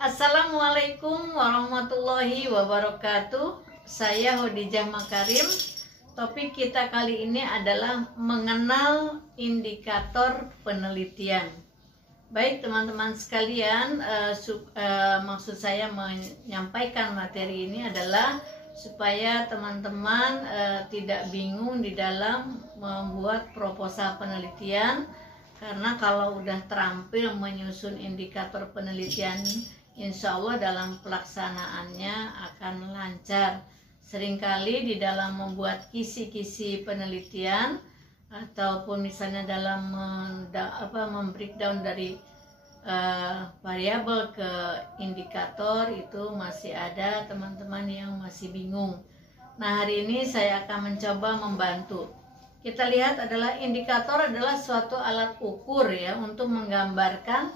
Assalamualaikum warahmatullahi wabarakatuh. Saya Hodijah Makarim. Topik kita kali ini adalah mengenal indikator penelitian. Baik teman-teman sekalian, maksud saya menyampaikan materi ini adalah supaya teman-teman tidak bingung di dalam membuat proposal penelitian. Karena kalau udah terampil menyusun indikator penelitian, insya Allah dalam pelaksanaannya akan lancar. Seringkali di dalam membuat kisi-kisi penelitian ataupun misalnya dalam membreakdown dari variabel ke indikator itu masih ada teman-teman yang masih bingung. Nah, hari ini saya akan mencoba membantu. Kita lihat adalah indikator adalah suatu alat ukur ya untuk menggambarkan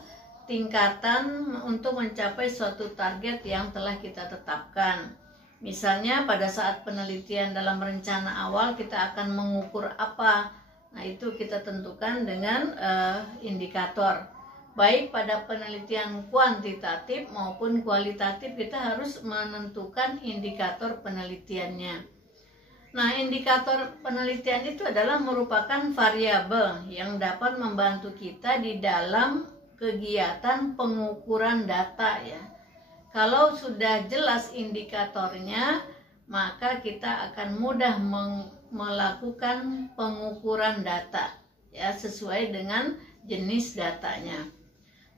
tingkatan untuk mencapai suatu target yang telah kita tetapkan. Misalnya pada saat penelitian dalam rencana awal kita akan mengukur apa. Nah, itu kita tentukan dengan indikator. Baik pada penelitian kuantitatif maupun kualitatif kita harus menentukan indikator penelitiannya. Nah, indikator penelitian itu adalah merupakan variabel yang dapat membantu kita di dalam kegiatan pengukuran data ya. Kalau sudah jelas indikatornya, maka kita akan mudah melakukan pengukuran data ya sesuai dengan jenis datanya.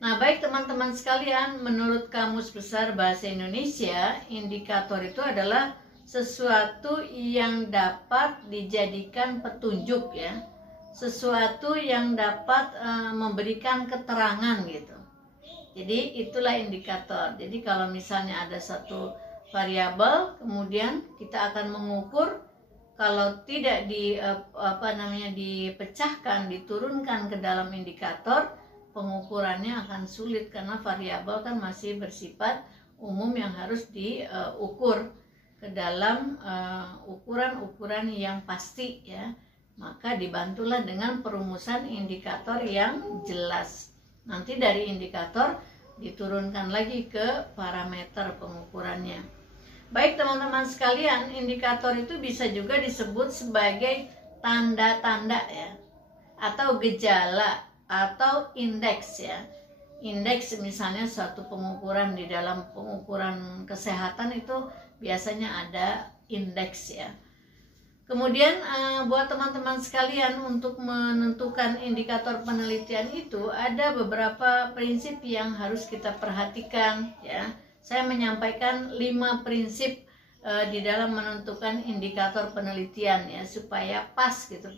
Nah, baik teman-teman sekalian, menurut Kamus Besar Bahasa Indonesia, indikator itu adalah sesuatu yang dapat dijadikan petunjuk ya, sesuatu yang dapat memberikan keterangan gitu. Jadi itulah indikator. Jadi kalau misalnya ada satu variabel, kemudian kita akan mengukur, kalau tidak dipecahkan, diturunkan ke dalam indikator, pengukurannya akan sulit karena variabel kan masih bersifat umum yang harus diukur ke dalam ukuran-ukuran yang pasti ya. Maka dibantulah dengan perumusan indikator yang jelas. Nanti dari indikator diturunkan lagi ke parameter pengukurannya. Baik teman-teman sekalian, indikator itu bisa juga disebut sebagai tanda-tanda ya, atau gejala atau indeks ya. Indeks misalnya suatu pengukuran di dalam pengukuran kesehatan itu biasanya ada indeks ya. Kemudian buat teman-teman sekalian untuk menentukan indikator penelitian itu ada beberapa prinsip yang harus kita perhatikan ya. Saya menyampaikan 5 prinsip di dalam menentukan indikator penelitian ya supaya pas gitu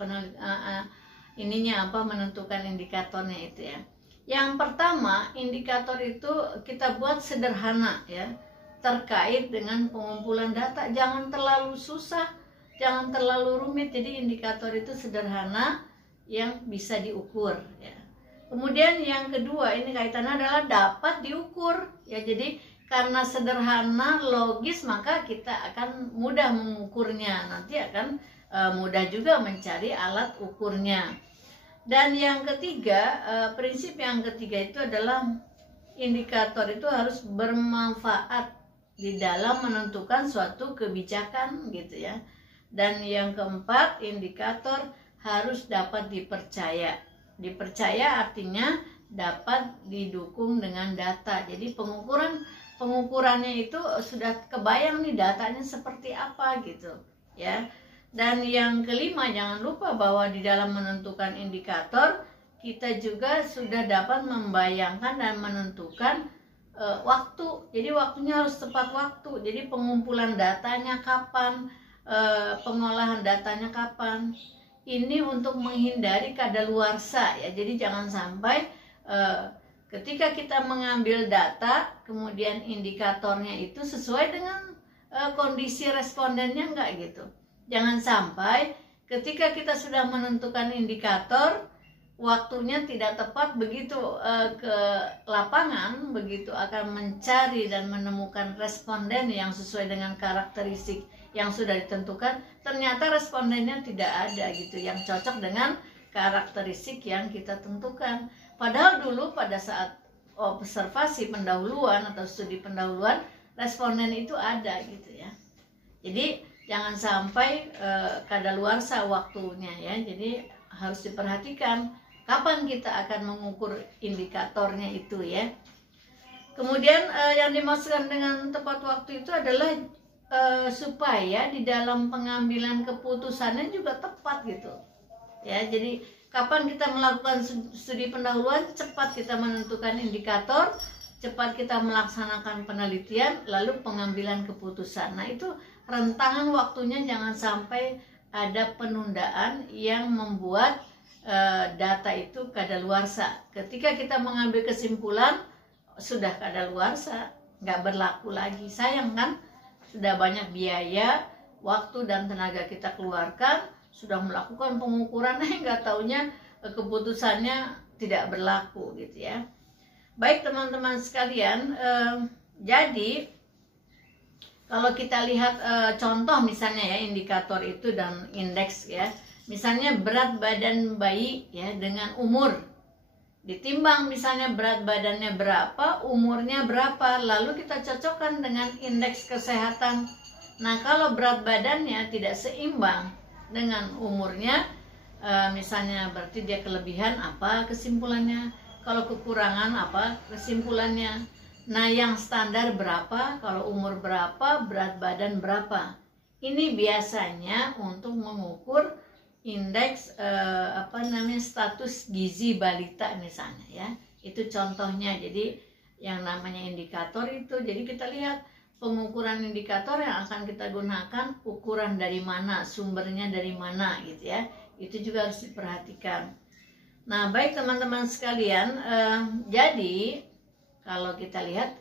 menentukan indikatornya itu ya. Yang pertama, indikator itu kita buat sederhana ya, terkait dengan pengumpulan data. Jangan terlalu susah, jangan terlalu rumit. Jadi indikator itu sederhana yang bisa diukur ya. Kemudian yang kedua, ini kaitannya adalah dapat diukur ya. Jadi karena sederhana, logis, maka kita akan mudah mengukurnya. Nanti akan mudah juga mencari alat ukurnya. Dan yang ketiga, prinsip yang ketiga itu adalah indikator itu harus bermanfaat di dalam menentukan suatu kebijakan gitu ya. Dan yang keempat, indikator harus dapat dipercaya. Dipercaya artinya dapat didukung dengan data. Jadi pengukurannya itu sudah kebayang nih datanya seperti apa gitu ya. Dan yang kelima, jangan lupa bahwa di dalam menentukan indikator kita juga sudah dapat membayangkan dan menentukan waktu. Jadi waktunya harus tepat waktu. Jadi pengumpulan datanya kapan, pengolahan datanya kapan. Ini untuk menghindari kadaluarsa ya. Jadi jangan sampai ketika kita mengambil data, kemudian indikatornya itu sesuai dengan kondisi respondennya enggak gitu. Jangan sampai ketika kita sudah menentukan indikator, waktunya tidak tepat, begitu ke lapangan, begitu akan mencari dan menemukan responden yang sesuai dengan karakteristik yang sudah ditentukan, ternyata respondennya tidak ada gitu, yang cocok dengan karakteristik yang kita tentukan. Padahal dulu pada saat observasi pendahuluan atau studi pendahuluan, responden itu ada gitu ya. Jadi jangan sampai kadaluarsa waktunya ya. Jadi harus diperhatikan kapan kita akan mengukur indikatornya itu ya. Kemudian yang dimaksudkan dengan tepat waktu itu adalah supaya di dalam pengambilan keputusannya juga tepat gitu ya. Jadi kapan kita melakukan studi pendahuluan, cepat kita menentukan indikator, cepat kita melaksanakan penelitian, lalu pengambilan keputusan. Nah itu rentangan waktunya jangan sampai ada penundaan yang membuat data itu kadaluarsa. Ketika kita mengambil kesimpulan sudah kadaluarsa, nggak berlaku lagi. Sayang kan? Sudah banyak biaya, waktu dan tenaga kita keluarkan, sudah melakukan pengukuran, nggak taunya keputusannya tidak berlaku gitu ya. Baik teman-teman sekalian, jadi kalau kita lihat contoh misalnya ya indikator itu dan indeks ya, misalnya berat badan bayi ya dengan umur, ditimbang misalnya berat badannya berapa, umurnya berapa, lalu kita cocokkan dengan indeks kesehatan. Nah kalau berat badannya tidak seimbang dengan umurnya, misalnya berarti dia kelebihan, apa kesimpulannya? Kalau kekurangan, apa kesimpulannya? Nah yang standar berapa, kalau umur berapa, berat badan berapa. Ini biasanya untuk mengukur indeks status gizi balita misalnya ya. Itu contohnya. Jadi yang namanya indikator itu, jadi kita lihat pengukuran indikator yang akan kita gunakan, ukuran dari mana, sumbernya dari mana gitu ya. Itu juga harus diperhatikan. Nah baik teman-teman sekalian, jadi kalau kita lihat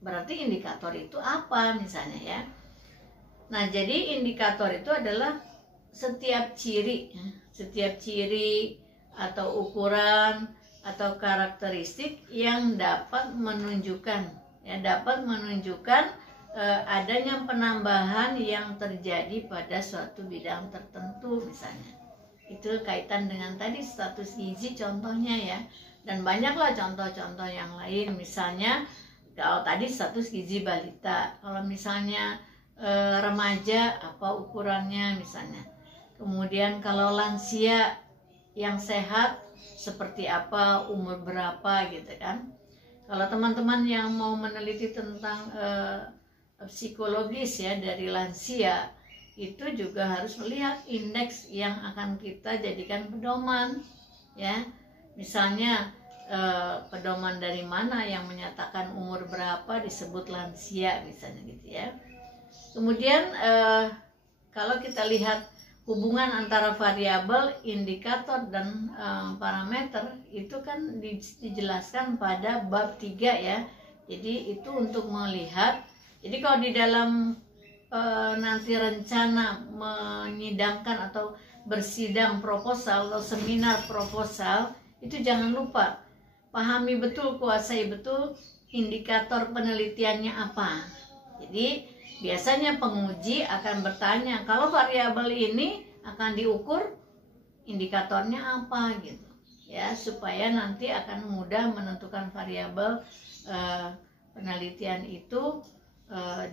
berarti indikator itu apa misalnya ya. Nah jadi indikator itu adalah setiap ciri atau ukuran atau karakteristik yang dapat menunjukkan adanya penambahan yang terjadi pada suatu bidang tertentu misalnya. Itu kaitan dengan tadi status gizi contohnya ya, dan banyaklah contoh-contoh yang lain. Misalnya kalau tadi status gizi balita, kalau misalnya remaja apa ukurannya misalnya. Kemudian kalau lansia yang sehat seperti apa, umur berapa gitu kan. Kalau teman-teman yang mau meneliti tentang psikologis ya dari lansia, itu juga harus melihat indeks yang akan kita jadikan pedoman ya. Misalnya pedoman dari mana yang menyatakan umur berapa disebut lansia misalnya gitu ya. Kemudian kalau kita lihat hubungan antara variabel, indikator, dan parameter itu kan dijelaskan pada bab 3 ya. Jadi itu untuk melihat, jadi kalau di dalam nanti rencana menyidangkan atau bersidang proposal atau seminar proposal, itu jangan lupa pahami betul, kuasai betul indikator penelitiannya apa. Jadi biasanya penguji akan bertanya, kalau variabel ini akan diukur, indikatornya apa gitu ya, supaya nanti akan mudah menentukan variabel penelitian itu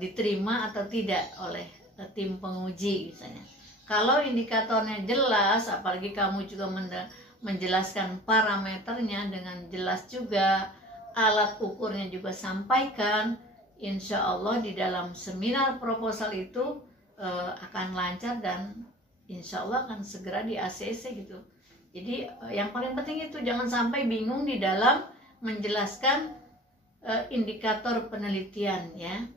diterima atau tidak oleh tim penguji misalnya. Kalau indikatornya jelas, apalagi kamu juga menjelaskan parameternya dengan jelas juga, alat ukurnya juga sampaikan, insya Allah di dalam seminar proposal itu akan lancar dan insya Allah akan segera di ACC gitu. Jadi yang paling penting itu jangan sampai bingung di dalam menjelaskan indikator penelitian ya.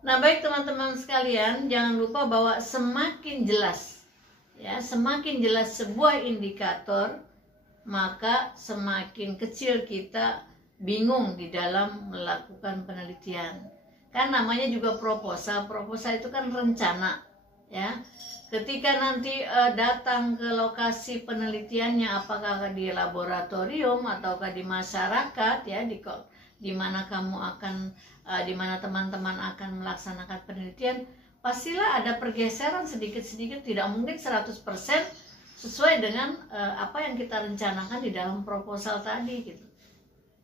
Nah baik teman-teman sekalian, jangan lupa bahwa semakin jelas ya, semakin jelas sebuah indikator, maka semakin kecil kita bingung di dalam melakukan penelitian. Kan namanya juga proposal. Proposal itu kan rencana ya. Ketika nanti datang ke lokasi penelitiannya, apakah di laboratorium ataukah di masyarakat ya, di mana kamu akan di mana teman-teman akan melaksanakan penelitian, pastilah ada pergeseran sedikit-sedikit, tidak mungkin 100% sesuai dengan apa yang kita rencanakan di dalam proposal tadi gitu.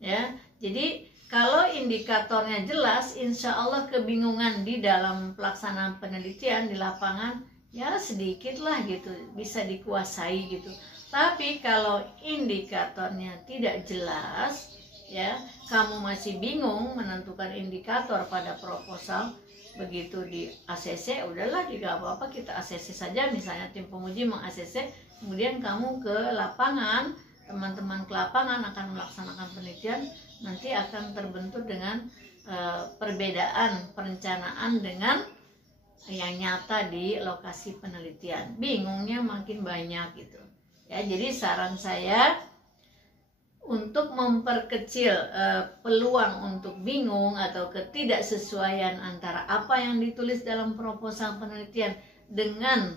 Ya, Jadi kalau indikatornya jelas, insya Allah kebingungan di dalam pelaksanaan penelitian di lapangan ya sedikit lah gitu, bisa dikuasai gitu. Tapi kalau indikatornya tidak jelas, ya kamu masih bingung menentukan indikator pada proposal, begitu di ACC udahlah, tidak apa-apa kita ACC saja, misalnya tim penguji meng-ACC, kemudian kamu ke lapangan, teman-teman ke lapangan akan melaksanakan penelitian, nanti akan terbentur dengan perbedaan perencanaan dengan yang nyata di lokasi penelitian, bingungnya makin banyak gitu ya. Jadi saran saya untuk memperkecil peluang untuk bingung atau ketidaksesuaian antara apa yang ditulis dalam proposal penelitian dengan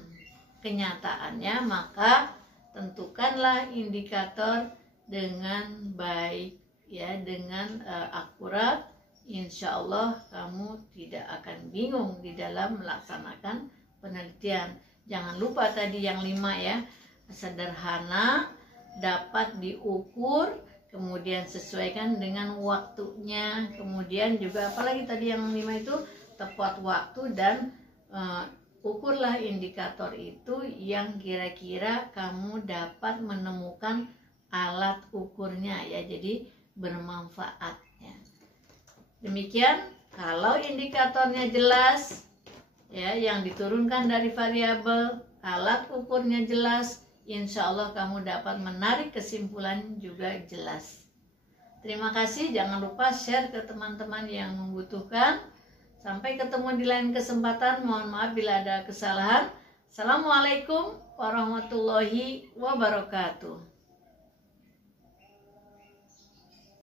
kenyataannya, maka tentukanlah indikator dengan baik ya, dengan akurat. Insya Allah kamu tidak akan bingung di dalam melaksanakan penelitian. Jangan lupa tadi yang 5 ya, sederhana, dapat diukur, kemudian sesuaikan dengan waktunya, kemudian juga apalagi tadi yang 5 itu tepat waktu, dan ukurlah indikator itu yang kira-kira kamu dapat menemukan alat ukurnya ya, jadi bermanfaat ya. Demikian, kalau indikatornya jelas ya, yang diturunkan dari variabel, alat ukurnya jelas, insya Allah kamu dapat menarik kesimpulan juga jelas. Terima kasih, jangan lupa share ke teman-teman yang membutuhkan. Sampai ketemu di lain kesempatan, mohon maaf bila ada kesalahan. Assalamualaikum warahmatullahi wabarakatuh.